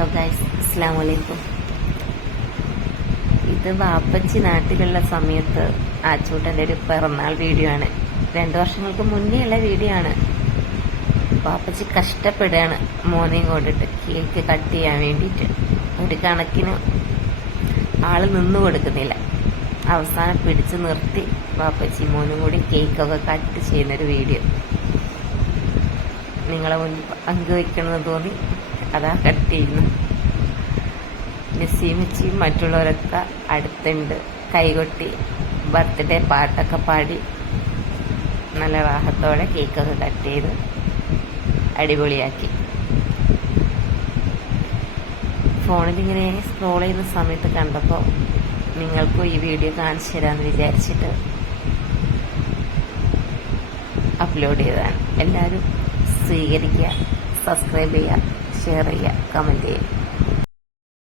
Hello guys, അസ്സലാമു അലൈക്കും. ഇത് വാപ്പച്ചി നാട്ടിലുള്ള സമയത്ത് ആച്ചൂട്ടൻ്റെ ഒരു പിറന്നാൾ വീഡിയോ ആണ്. 2 വർഷങ്ങൾക്ക് മുന്നേ ഉള്ള വീഡിയോ ആണ്. വാപ്പച്ചി കഷ്ടപ്പെടുകയാണ് മോനെയും കൊണ്ടിട്ട് കേക്ക് കട്ട് ചെയ്യാൻ വേണ്ടിയിട്ട്. ഒരു കണക്കിന് ആള് നിന്നു കൊടുക്കുന്നില്ല. അവസാനം പിടിച്ചു നിർത്തി വാപ്പച്ചി മോനും കൂടി കേക്കൊക്കെ കട്ട് ചെയ്യുന്നൊരു വീഡിയോ നിങ്ങളെ മുന്നിൽ പങ്കുവെക്കണമെന്ന് തോന്നി അതാ കട്ട് ചെയ്യുന്നു. നസീമിച്ചിയും മറ്റുള്ളവരൊക്കെ അടുത്തുണ്ട്. കൈകൊട്ടി ബർത്ത്ഡേ പാട്ടൊക്കെ പാടി നല്ല റാഹത്തോടെ കേക്കൊക്കെ കട്ട് ചെയ്ത് അടിപൊളിയാക്കി. ഫോണിലിങ്ങനെ സ്ക്രോൾ ചെയ്യുന്ന സമയത്ത് കണ്ടപ്പോൾ നിങ്ങൾക്കും ഈ വീഡിയോ കാണിച്ചു തരാമെന്ന് വിചാരിച്ചിട്ട് അപ്ലോഡ് ചെയ്തതാണ്. എല്ലാവരും സ്വീകരിക്കുക, സബ്സ്ക്രൈബ് ചെയ്യുക, ഷെയർ ചെയ്യുക, കമൻറ്റ് ചെയ്യുക.